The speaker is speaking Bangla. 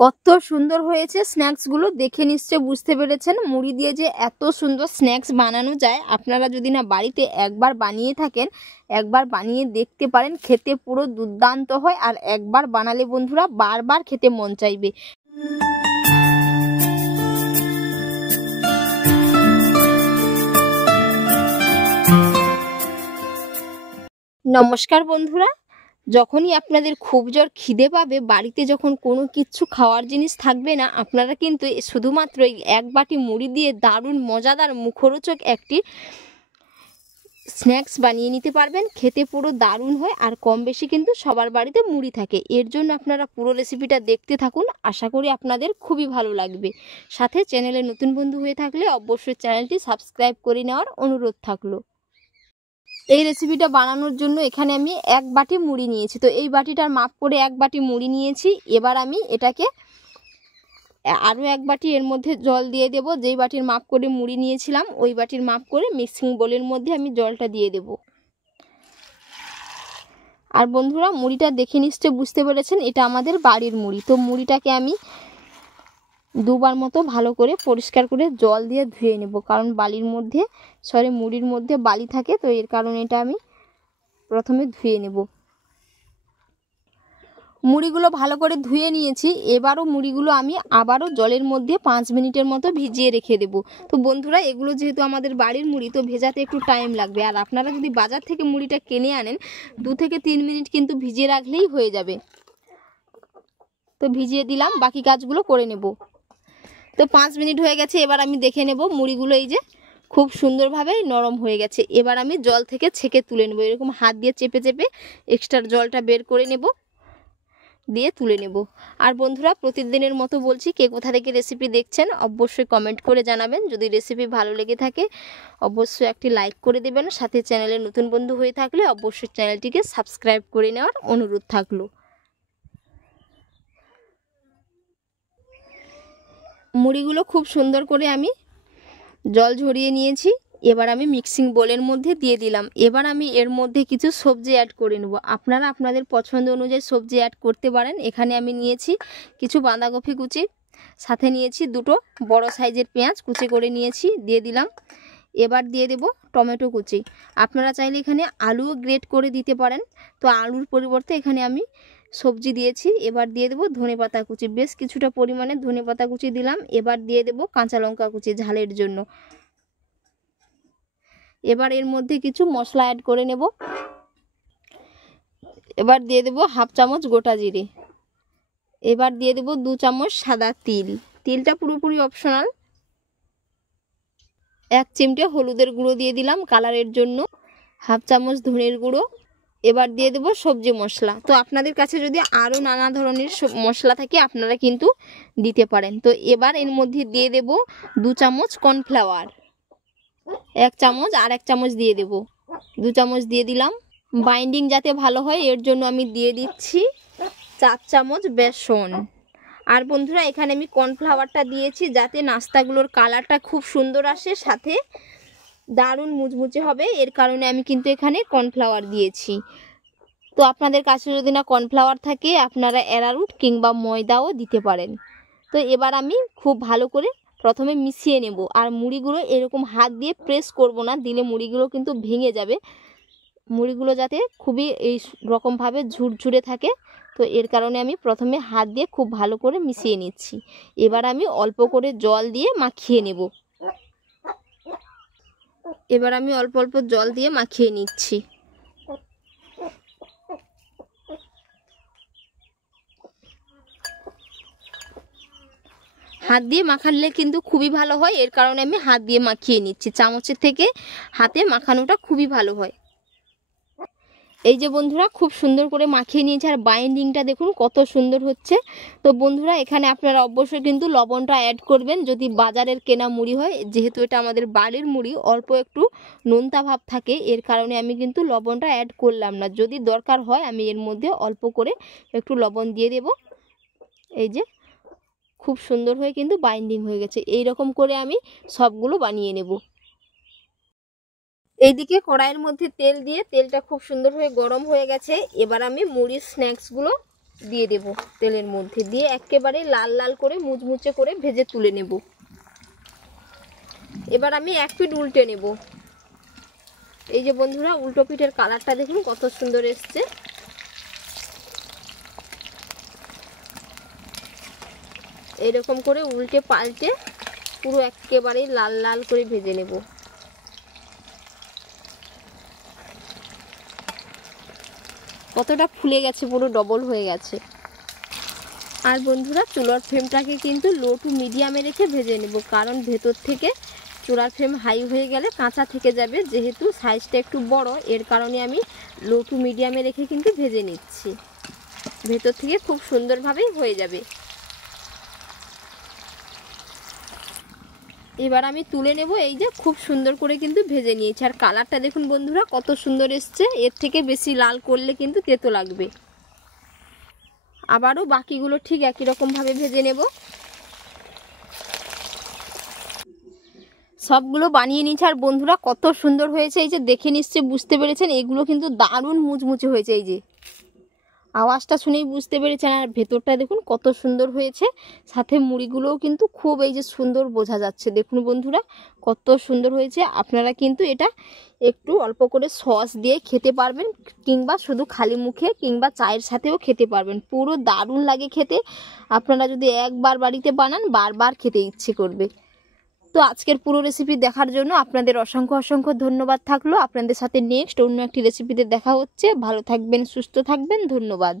কত সুন্দর হয়েছে স্ন্যাক্সগুলো, দেখে নিশ্চয়ই বুঝতে পেরেছেন মুড়ি দিয়ে যে এত সুন্দর স্ন্যাক্স বানানো যায়। আপনারা যদি না বাড়িতে একবার বানিয়ে থাকেন, একবার বানিয়ে দেখতে পারেন, খেতে পুরো দুর্দান্ত হয়। আর একবার বানালে বন্ধুরা বারবার খেতে মন চাইবে। নমস্কার বন্ধুরা, যখনই আপনাদের খুব জোর খিদে পাবে, বাড়িতে যখন কোনো কিছু খাওয়ার জিনিস থাকবে না, আপনারা কিন্তু শুধুমাত্র এক বাটি মুড়ি দিয়ে দারুণ মজাদার মুখরোচক একটি স্ন্যাক্স বানিয়ে নিতে পারবেন। খেতে পুরো দারুণ হয় আর কম বেশি কিন্তু সবার বাড়িতে মুড়ি থাকে। এর জন্য আপনারা পুরো রেসিপিটা দেখতে থাকুন, আশা করি আপনাদের খুবই ভালো লাগবে। সাথে চ্যানেলে নতুন বন্ধু হয়ে থাকলে অবশ্যই চ্যানেলটি সাবস্ক্রাইব করে নেওয়ার অনুরোধ থাকলো। এই রেসিপিটা বানানোর জন্য এখানে আমি এক বাটি মুড়ি নিয়েছি। তো এই বাটিটার মাপ করে এক বাটি মুড়ি নিয়েছি। এবার আমি এটাকে আরও এক বাটি এর মধ্যে জল দিয়ে দেব। যেই বাটির মাপ করে মুড়ি নিয়েছিলাম ওই বাটির মাপ করে মিক্সিং বোলের মধ্যে আমি জলটা দিয়ে দেব। আর বন্ধুরা, মুড়িটা দেখে নিশ্চয়ই বুঝতে পেরেছেন এটা আমাদের বাড়ির মুড়ি। তো মুড়িটাকে আমি দুবার মতো ভালো করে পরিষ্কার করে জল দিয়ে ধুয়ে নেব, কারণ মুড়ির মধ্যে বালি থাকে। তো এর কারণে এটা আমি প্রথমে ধুয়ে নেব। মুড়িগুলো ভালো করে ধুয়ে নিয়েছি। এবারও মুড়িগুলো আমি আবারও জলের মধ্যে 5 মিনিটের মতো ভিজিয়ে রেখে দেব। তো বন্ধুরা, এগুলো যেহেতু আমাদের বাড়ির মুড়ি, তো ভেজাতে একটু টাইম লাগবে। আর আপনারা যদি বাজার থেকে মুড়িটা কিনে আনেন, 2 থেকে 3 মিনিট কিন্তু ভিজিয়ে রাখলেই হয়ে যাবে। তো ভিজিয়ে দিলাম, বাকি কাজগুলো করে নেব। তো 5 মিনিট হয়ে গেছে। এবার আমি দেখে নেব মুড়িগুলো এই যে খুব সুন্দরভাবে নরম হয়ে গেছে। এবার আমি জল থেকে ছেঁকে তুলে নেব। এরকম হাত দিয়ে চেপে চেপে এক্সট্রা জলটা বের করে নেব, দিয়ে তুলে নেব। আর বন্ধুরা, প্রতিদিনের মতো বলছি, কে কোথা থেকে রেসিপি দেখছেন অবশ্যই কমেন্ট করে জানাবেন। যদি রেসিপি ভালো লেগে থাকে অবশ্যই একটি লাইক করে দেবেন। সাথে চ্যানেলে নতুন বন্ধু হয়ে থাকলে অবশ্যই চ্যানেলটিকে সাবস্ক্রাইব করে নেওয়ার অনুরোধ থাকলো। মুড়িগুলো খুব সুন্দর করে আমি জল ঝরিয়ে নিয়েছি। এবার আমি মিক্সিং বোলের মধ্যে দিয়ে দিলাম। এবার আমি এর মধ্যে কিছু সবজি অ্যাড করে নেব। আপনারা আপনাদের পছন্দ অনুযায়ী সবজি অ্যাড করতে পারেন। এখানে আমি নিয়েছি কিছু বাঁধাকপি কুচি, সাথে নিয়েছি 2টো বড় সাইজের পেঁয়াজ কুচি করে নিয়েছি, দিয়ে দিলাম। এবার দিয়ে দেব টমেটো কুচি। আপনারা চাইলে এখানে আলুও গ্রেট করে দিতে পারেন। তো আলুর পরিবর্তে এখানে আমি সবজি দিয়েছি। এবার দিয়ে দেবো ধনেপাতা কুচি, বেশ কিছুটা পরিমাণে ধনেপাতা কুচি দিলাম। এবার দিয়ে দেবো কাঁচা লঙ্কা কুচি ঝালের জন্য। এবার এর মধ্যে কিছু মশলা অ্যাড করে নেব। এবার দিয়ে দেব 1/2 চামচ গোটা জিরে। এবার দিয়ে দেব 2 চামচ সাদা তিল। তিলটা পুরোপুরি অপশনাল। 1 চিমটে হলুদের গুঁড়ো দিয়ে দিলাম কালারের জন্য, 1/2 চামচ ধনের গুঁড়ো। এবার দিয়ে দেব সবজি মশলা। তো আপনাদের কাছে যদি আরও নানা ধরনের মশলা থাকে আপনারা কিন্তু দিতে পারেন। তো এবার এর মধ্যে দিয়ে দেব 2 চামচ কর্নফ্লাওয়ার, 1 চামচ আর 1 চামচ দিয়ে দেব, 2 চামচ দিয়ে দিলাম। বাইন্ডিং যাতে ভালো হয় এর জন্য আমি দিয়ে দিচ্ছি 4 চামচ বেসন। আর বন্ধুরা, এখানে আমি কর্নফ্লাওয়ারটা দিয়েছি যাতে নাস্তাগুলোর কালারটা খুব সুন্দর আসে, সাথে দারুণ মুচমুচে হবে। এর কারণে আমি কিন্তু এখানে কর্নফ্লাওয়ার দিয়েছি। তো আপনাদের কাছে যদি না কর্নফ্লাওয়ার থাকে আপনারা অ্যারারুট কিংবা ময়দাও দিতে পারেন। তো এবার আমি খুব ভালো করে প্রথমে মিশিয়ে নেব। আর মুড়িগুলো এরকম হাত দিয়ে প্রেস করব না, দিলে মুড়িগুলো কিন্তু ভেঙে যাবে। মুড়িগুলো যাতে খুবই এই রকমভাবে ঝুরঝুরে থাকে, তো এর কারণে আমি প্রথমে হাত দিয়ে খুব ভালো করে মিশিয়ে নিচ্ছি। এবার আমি অল্প করে জল দিয়ে মাখিয়ে নেব। এবার আমি অল্প অল্প জল দিয়ে মাখিয়ে নিচ্ছি। হাত দিয়ে মাখালে কিন্তু খুবই ভালো হয়, এর কারণে আমি হাত দিয়ে মাখিয়ে নিচ্ছি। চামচের থেকে হাতে মাখানোটা খুবই ভালো হয়। এই যে বন্ধুরা, খুব সুন্দর করে মাখিয়ে নিয়েছি। আর বাইন্ডিংটা দেখুন কত সুন্দর হচ্ছে। তো বন্ধুরা, এখানে আপনারা অবশ্যই কিন্তু লবণটা অ্যাড করবেন যদি বাজারের কেনা মুড়ি হয়। যেহেতু এটা আমাদের বাড়ির মুড়ি, অল্প একটু নোনতা ভাব থাকে, এর কারণে আমি কিন্তু লবণটা অ্যাড করলাম না। যদি দরকার হয় আমি এর মধ্যে অল্প করে একটু লবণ দিয়ে দেব। এই যে খুব সুন্দর হয়ে কিন্তু বাইন্ডিং হয়ে গেছে। এই রকম করে আমি সবগুলো বানিয়ে নেব। এইদিকে কড়াইয়ের মধ্যে তেল দিয়ে তেলটা খুব সুন্দর হয়ে গরম হয়ে গেছে। এবার আমি মুড়ির স্ন্যাক্সগুলো দিয়ে দেব তেলের মধ্যে, দিয়ে একেবারে লাল লাল করে মুচমুচে করে ভেজে তুলে নেব। এবার আমি এক পিঠ উল্টে নেব। এই যে বন্ধুরা, উল্টো পিঠের কালারটা দেখুন কত সুন্দর এসছে। এরকম করে উল্টে পাল্টে পুরো একেবারে লাল লাল করে ভেজে নেব। কতটা ফুলে গেছে, পুরো ডবল হয়ে গেছে। আর বন্ধুরা, চুলার ফ্লেমটাকে কিন্তু লো টু মিডিয়ামে রেখে ভেজে নেব, কারণ ভেতর থেকে চুলার ফ্লেম হাই হয়ে গেলে কাঁচা থেকে যাবে। যেহেতু সাইজটা একটু বড়, এর কারণে আমি লো টু মিডিয়ামে রেখে কিন্তু ভেজে নিচ্ছি। ভেতর থেকে খুব সুন্দরভাবেই হয়ে যাবে। এবার আমি তুলে নেব। এই যে খুব সুন্দর করে কিন্তু ভেজে নিয়েছি। আর কালারটা দেখুন বন্ধুরা কত সুন্দর এসছে। এর থেকে বেশি লাল করলে কিন্তু তেতো লাগবে। আবারও বাকিগুলো ঠিক একই রকমভাবে ভেজে নেব। সবগুলো বানিয়ে নিয়েছি। আর বন্ধুরা কত সুন্দর হয়েছে, এই যে দেখে নিশ্চয়ই বুঝতে পেরেছেন, এগুলো কিন্তু দারুণ মুচমুচে হয়েছে। এই যে আওয়াজটা শুনেই বুঝতে পেরেছেন। আর ভেতরটা দেখুন কত সুন্দর হয়েছে, সাথে মুড়িগুলোও কিন্তু খুব এই যে সুন্দর বোঝা যাচ্ছে। দেখুন বন্ধুরা কত সুন্দর হয়েছে। আপনারা কিন্তু এটা একটু অল্প করে সস দিয়ে খেতে পারবেন, কিংবা শুধু খালি মুখে কিংবা চায়ের সাথেও খেতে পারবেন। পুরো দারুণ লাগে খেতে। আপনারা যদি একবার বাড়িতে বানান, বারবার খেতে ইচ্ছে করবে। তো আজকের পুরো রেসিপি দেখার জন্য আপনাদের অসংখ্য অসংখ্য ধন্যবাদ থাকলো। আপনাদের সাথে নেক্সট অন্য একটি রেসিপিতে দেখা হচ্ছে। ভালো থাকবেন, সুস্থ থাকবেন, ধন্যবাদ।